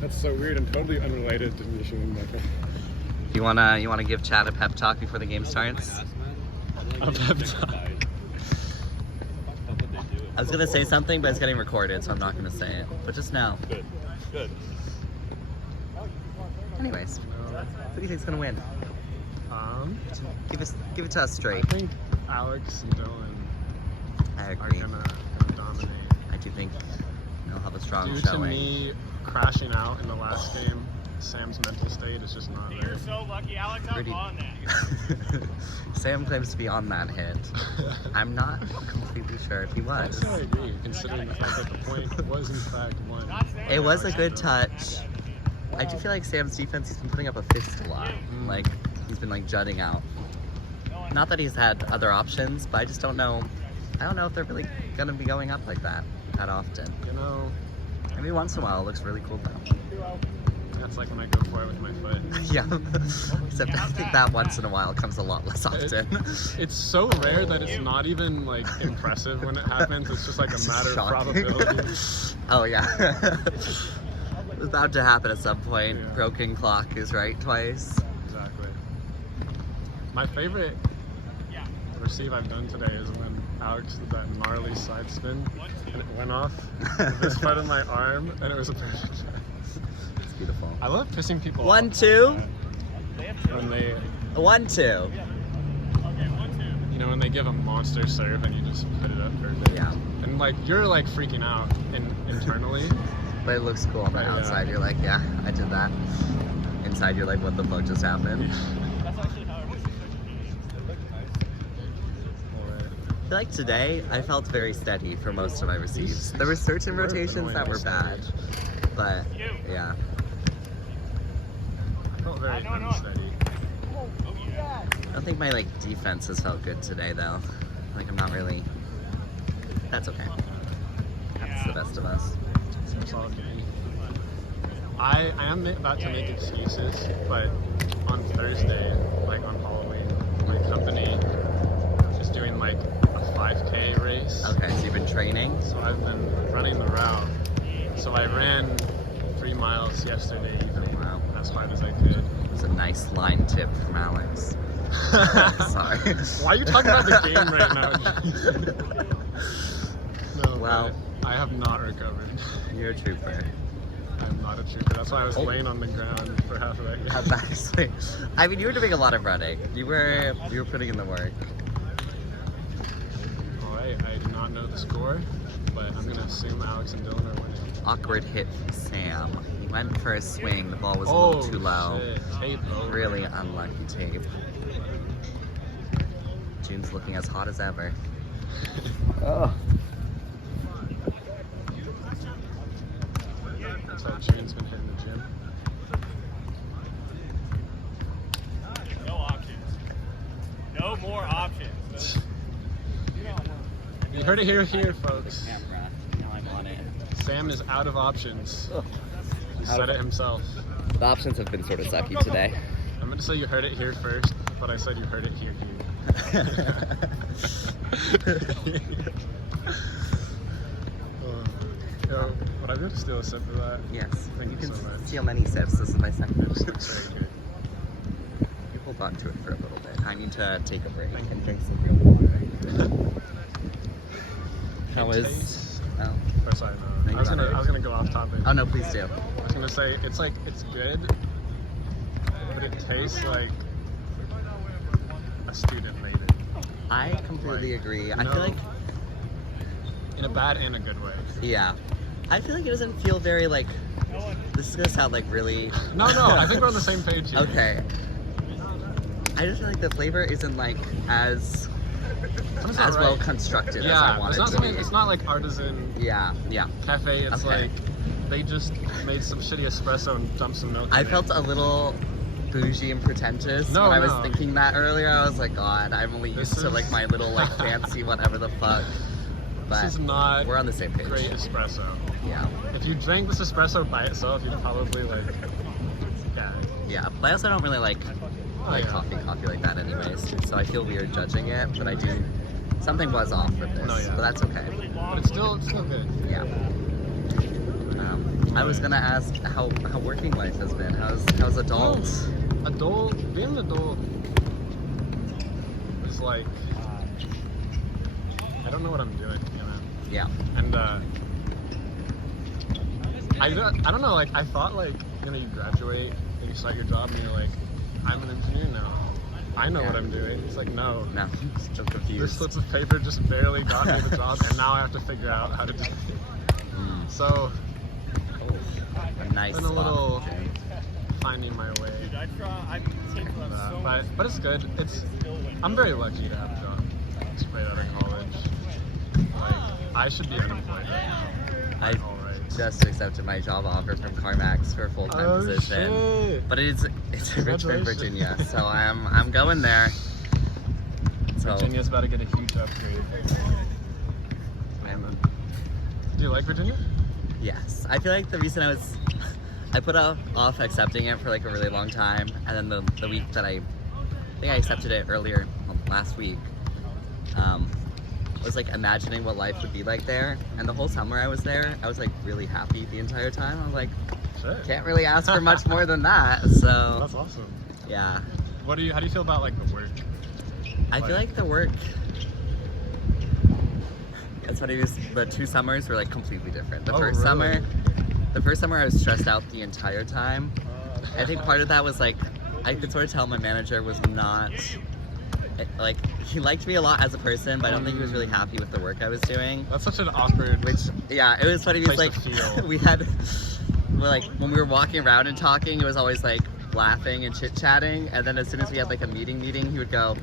That's so weird and totally unrelated to Michigan. Like, You wanna give Chad a pep talk before the game starts? a pep talk. I was gonna say something, but it's getting recorded, so I'm not gonna say it. But just now. Good. Anyways, who do you think's gonna win? Give it to us I straight. think Alex and Dylan I are agree. gonna dominate. I do think they'll have a strong Due to showing. me crashing out in the last game, Sam's mental state is just not there. You're so lucky, Alex. I'm Pretty- on that. Sam claims to be on that hit. I'm not completely sure if he I'd was. say I agree, considering the fact that the point was in fact one. It was a good touch. I do feel like Sam's defense, he's been putting up a fist a lot. Like, he's been like jutting out. Not that he's had other options, but I just don't know. I don't know if they're really gonna be going up like that often. You know, Every once in a while it looks really cool though. that's like when I go for it with my foot. Yeah. Except I think that once in a while comes a lot less often. It's so rare that it's not even like impressive when it happens. It's just like a It's just matter of shocking. probability. Oh yeah. It's bound to happen at some point. Yeah. Broken clock is right twice. Exactly. My favorite receive I've done today is when Alex did that gnarly side spin and it went off this foot in my arm and it was a perfect shot. It's beautiful. I love pissing people 1, off 2. when they, 1, 2. you know, when they give a monster serve and you just put it up perfect. Yeah. And like you're like freaking out internally. But it looks cool on the Yeah. outside. You're like, yeah, I did that. Inside, you're like, what the fuck just happened? I feel like today, I felt very steady for most of my receives. There were certain rotations that were bad, but yeah. I felt very unsteady. I don't think my like defense has felt good today though. Like I'm not really. That's okay. That's the best of us. Seems all good. I am about to make excuses, but on Thursday, like on Halloween, my company is doing like a 5K race. Okay, so you've been training. So I've been running the route. So I ran 3 miles yesterday evening, Wow. as hard as I could. It was a nice line tip from Alex. Sorry. Why are you talking about the game right now? No, Well. but I have not recovered. You're a trooper. I'm not a trooper. That's why I was laying on the ground for half of that game. Actually, I mean, you were doing a lot of running. You were putting in the work. Alright, I do not know the score, but I'm going to assume Alex and Dylan are winning. Awkward hit from Sam. He went for a swing. The ball was a little too low. Shit. Tape over. Really unlucky tape. June's looking as hot as ever. Oh. That's how June's been hitting the gym. No options. No more options. You heard it here, folks. Camera. Now I'm on it. Sam is out of options. Oh. He said it himself. The options have been sort of sucky today. I'm going to say you heard it here first, but I said you heard it here. Yo, would I be able to steal a sip of that? Yes. Thank You you can so much. steal many sips. This is my second. This looks very good. You hold on to it for a little bit. I need to take a break Thank and you. drink some real water. How It is? tastes- Oh. Oh, sorry, no. Think I was about gonna it. go off topic. Oh no, please do. I was gonna say it's good, but it tastes like a student made it. I completely agree. I No. feel like, In a bad and a good way. yeah. I feel like it doesn't feel very like. This is gonna sound like really. No, I think we're on the same page here. Okay. I just feel like the flavor isn't like as It's not well right. constructed as I Yeah, want it's it not to something. be. It's not like artisan Yeah, yeah. cafe. It's Okay. like they just made some shitty espresso and dumped some milk. I in felt it. a little bougie and pretentious No, when I was no. thinking that earlier. I was like, God, I'm only This used to is- like my little like fancy whatever the fuck. But This is not we're on the same page. great espresso. Yeah, If you drank this espresso by itself, you'd probably like gag. yeah. But I also don't really like Oh, yeah. coffee like that anyways. So I feel weird judging it, but I do. Something was off with this, No, yeah. but that's okay. But it's still good. Yeah. I was gonna ask how working life has been. How's adults? Being an adult is like, I don't know what I'm doing, you know? Yeah. And I don't know, like I thought like, you know, you graduate and you start your job and you're like, I'm an engineer now. I know what I'm doing. It's like, no. No, still This confused. slips of paper just barely got me the job, and now I have to figure out how to do it. So, A nice been a spot. little finding my way. Dude, I try. I take with on that. so much. But it's good. I'm very lucky to have a job straight out of college. Like, I should be unemployed right now. I All right. just accepted my job offer from CarMax for a full-time Oh, position. shit. But it's in Richmond, Congratulations. Virginia, so I'm going there. So Virginia's about to get a huge upgrade. Do you like Virginia? yes, I feel like the reason I put off accepting it for like a really long time, and then the week that I think I accepted it earlier last week, was like imagining what life would be like there, and the whole summer I was there, I was like really happy the entire time. I was like, Shit. can't really ask for much more than that. So That's awesome. yeah, How do you feel about like the work? I feel like the work. It's funny because the 2 summers were like completely different. The Oh, first really? summer I was stressed out the entire time. I think part of that was like I could sort of tell my manager was not like he liked me a lot as a person, but I don't think he was really happy with the work I was doing. That's such an awkward. Which yeah, it was funny because Place like to feel. we're like when we were walking around and talking, it was always like laughing and chit chatting, and then as soon as we had like a meeting, he would go,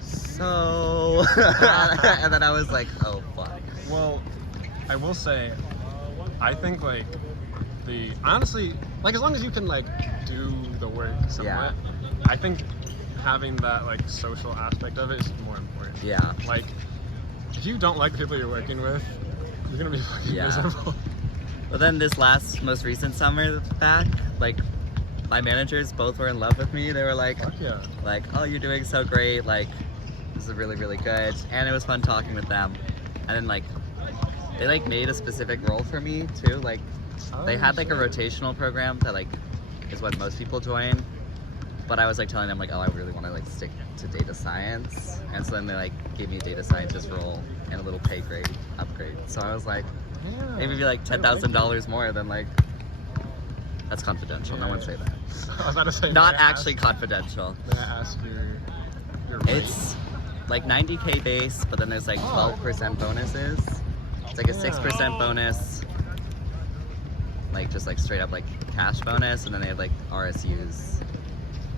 so, and then I was like, oh fuck. Well, I will say, I think like honestly, like as long as you can like do the work somewhat, I think having that like social aspect of it is more important. Yeah. Like, if you don't like the people you're working with, you're gonna be fucking Yeah. miserable. But then this most recent summer back, like my managers both were in love with me. They were like, Fuck yeah. oh, you're doing so great. Like, this is really, really good. And it was fun talking with them. And then like, they like made a specific role for me too. Like, they had like a rotational program that like is what most people join. But I was like telling them like, oh, I really want to like stick to data science. And so then they like gave me a data scientist role and a little pay grade upgrade. So I was like, Yeah. maybe be like $10,000 more than like. That's confidential. No one say that. I was about to say. Not may I actually confidential. May I ask your rate? It's like 90K base, but then there's like 12% bonuses. It's like a 6% bonus, like just like straight up like cash bonus, and then they have like RSUs.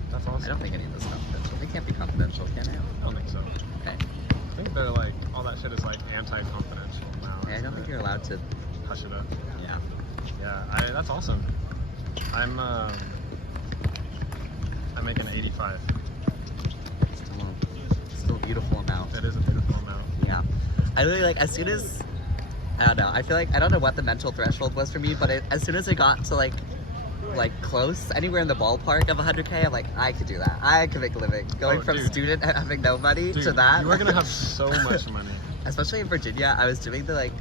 That's I awesome. don't think any of this is confidential. They can't be confidential, can they? I don't think so. Okay. I think they're like all that shit is like anti-confidential now. Yeah, I don't think you're allowed to. Hush it up. Yeah. Yeah, that's awesome. I'm making 85. Still a beautiful amount. It is a beautiful amount. Yeah. I really like, as soon as, I don't know, I feel like, I don't know what the mental threshold was for me, but as soon as it got to like close, anywhere in the ballpark of 100K, I'm like, I could do that. I could make a living. Going Oh, from dude. student and having no money Dude, to that. you are gonna have so much money. Especially in Virginia, I was doing the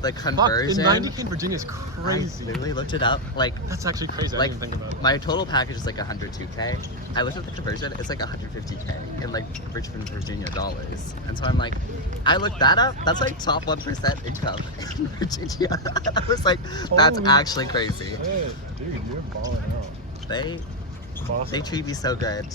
Fuck, conversion. in 90K in Virginia is crazy. I literally looked it up. Like, That's actually crazy. I like didn't think about it. my total package is like 102K. I looked at the conversion; it's like 150K in like Richmond, Virginia dollars. And so I'm like, I looked that up. That's like top 1% income in Virginia. I was like, that's Holy actually crazy. Hey, dude, you're balling out. They Awesome. treat me so good.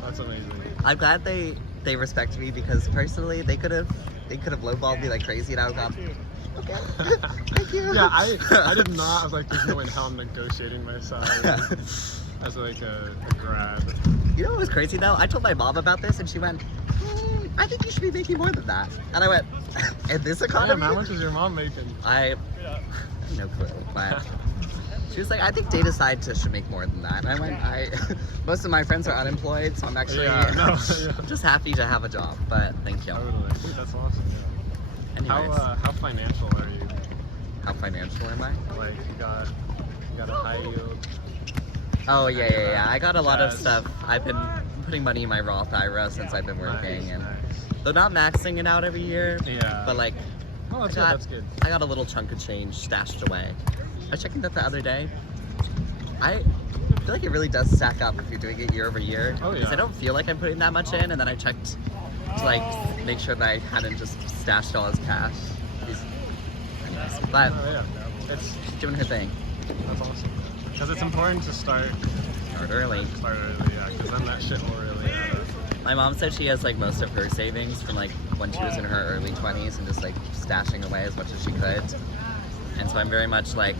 That's amazing. I'm glad they respect me because personally they could have lowballed me like crazy, and I would have gone, okay, thank you. Yeah, I did not. I was like, there's no way in hell I'm negotiating my salary as like a grad. You know what was crazy though? I told my mom about this and she went, I think you should be making more than that. And I went, in this Damn, economy? how much is your mom making? I no clue, but she was like, I think data scientists should make more than that. And I went, most of my friends are unemployed, so I'm actually Yeah, no, yeah. I'm just happy to have a job. But thank you. Totally. That's awesome. Yeah. Anyways, How financial are you? how financial am I? Like you got a high yield. Oh yeah. I got a lot of Yes. stuff. I've been putting money in my Roth IRA since I've been working, Nice, and nice. though not maxing it out every year, Yeah. but like Oh, that's I got- good. That's good. I got a little chunk of change stashed away. I was checking that the other day. I feel like it really does stack up if you're doing it year over year. Oh, Because yeah. I don't feel like I'm putting that much in, and then I checked to like make sure that I hadn't just stashed all his cash. Anyways, but Oh yeah, it's she's doing her thing. that's awesome. Because it's important to start Early. early, yeah. Because then that shit will really. My mom said she has like most of her savings from like when she was in her early 20s and just like stashing away as much as she could. And so I'm very much like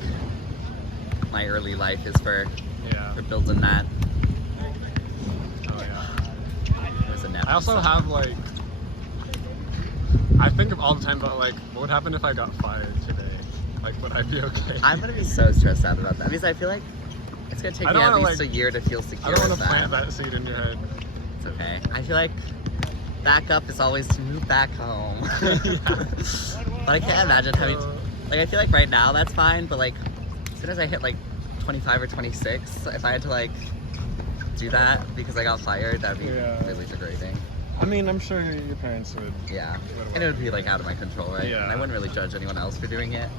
my early life is for Yeah. building that. Oh yeah. There's a nap. I also have like. I think of all the time about like what would happen if I got fired today. Like, would I be okay? I'm gonna be so stressed out about that because I feel like it's gonna take I me don't at wanna, least like- a year to feel I secure don't with want to plant that. that seed in your head. It's okay. I feel like backup is always to move back home. But I can't imagine having. Like I feel like right now that's fine, but like as soon as I hit like 25 or 26, if I had to like do that because I got fired, that'd be Yeah. really degrading. I mean, I'm sure your parents would. Yeah, and it would be like out of my control, right? Yeah. And I wouldn't really judge anyone else for doing it.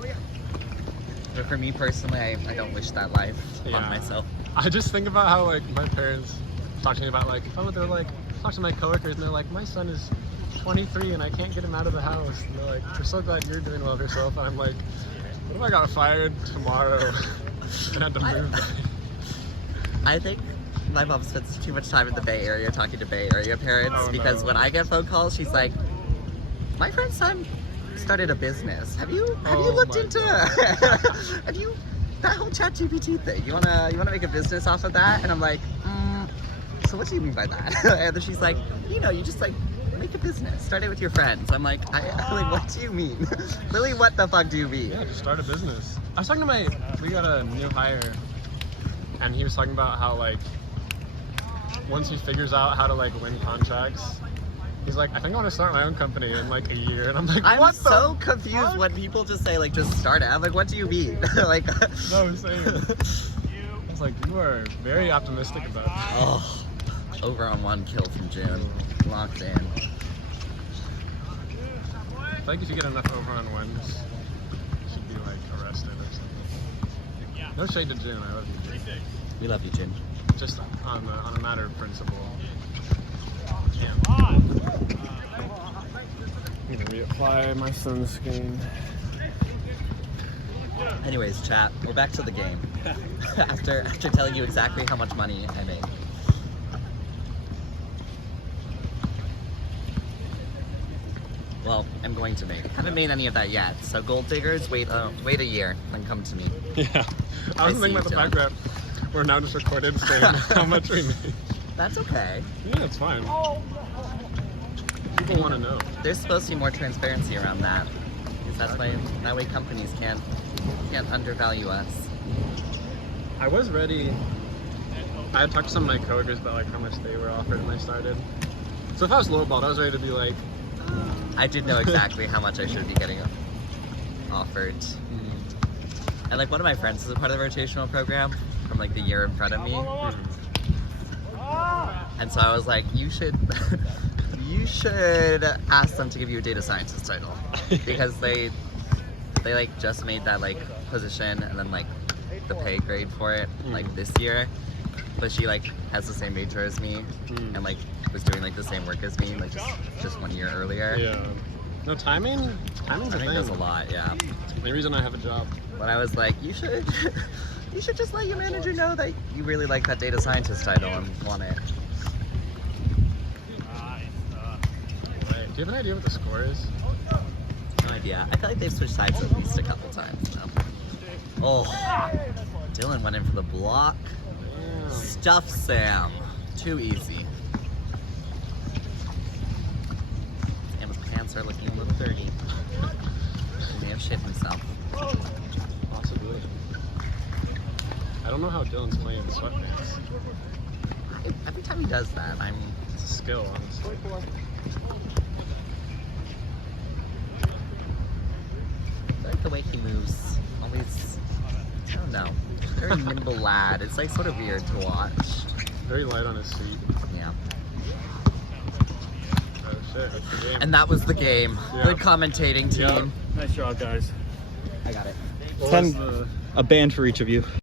But for me personally, I don't wish that life Yeah. on myself. I just think about how like my parents talk to me about like, oh, they're like, talk to my coworkers and they're like, my son is 23 and I can't get him out of the house. And they're like, we're so glad you're doing well with yourself. And I'm like, what if I got fired tomorrow and had to move back? I think my mom spends too much time in the Bay Area talking to Bay Area parents Oh, because no. when I get phone calls, she's like, my friend's son started a business. Have you Oh looked my into God. have you that whole ChatGPT thing? You wanna make a business off of that? And I'm like, so what do you mean by that? And then she's like, you just like make a business, start it with your friends. I'm like, I'm like, what do you mean? Lily, what the fuck do you mean? Yeah, just start a business. I was talking to we got a new hire and he was talking about how like, once he figures out how to like win contracts, he's like, I think I want to start my own company in like a year. And I'm like, I'm what so the confused fuck? when people just say like just start it. I'm like, what do you mean? Like No, same. I was like, you are very optimistic about it. oh, over on one kill from June. Locked in. I feel like if you get enough over on ones, you should be like arrested or something. No shade to June, I love you, June. We love you, June. Just on a matter of principle. Damn. On. I'm gonna reapply my sunscreen. Anyways, chat, we're back to the game. after telling you exactly how much money I made. Well, I'm going to make. Haven't made any of that yet. So gold diggers, wait a year, then come to me. Yeah. I was I thinking see about the you, fact that we're now just recorded saying how much we made. That's okay. Yeah, it's fine. People want to know. There's supposed to be more transparency around that. Because that way companies can't undervalue us. I was ready. I had talked to some of my coworkers about like how much they were offered when I started. So if I was lowballed, I was ready to be like, I did know exactly how much I should be getting offered. And like one of my friends is a part of the rotational program from like the year in front of me. And so I was like, you should ask them to give you a data scientist title. Because they like just made that like position and then like the pay grade for it like this year. But she like has the same major as me and like was doing like the same work as me, like just 1 year earlier. yeah. No, timing's I a think thing. there's a lot, yeah. The reason I have a job. But I was like, you should just let your manager know that you really like that data scientist title and want it. Right. Do you have an idea what the score is? No idea. I feel like they've switched sides at least a couple times now. Oh, Dylan went in for the block. Yeah. Stuff Sam. Too easy. Sam's pants are looking a little dirty. He may have shit himself. Possibly. I don't know how Dylan's playing in sweatpants. Every time he does that, It's a skill, honestly. I like the way he moves. Always, I don't know. Very nimble lad. It's like sort of weird to watch. Very light on his feet. Yeah. Oh shit, that's the game. And that was the game. Yeah. Good commentating team. Yeah. Nice job, guys. I got it. What 10 was the a band for each of you.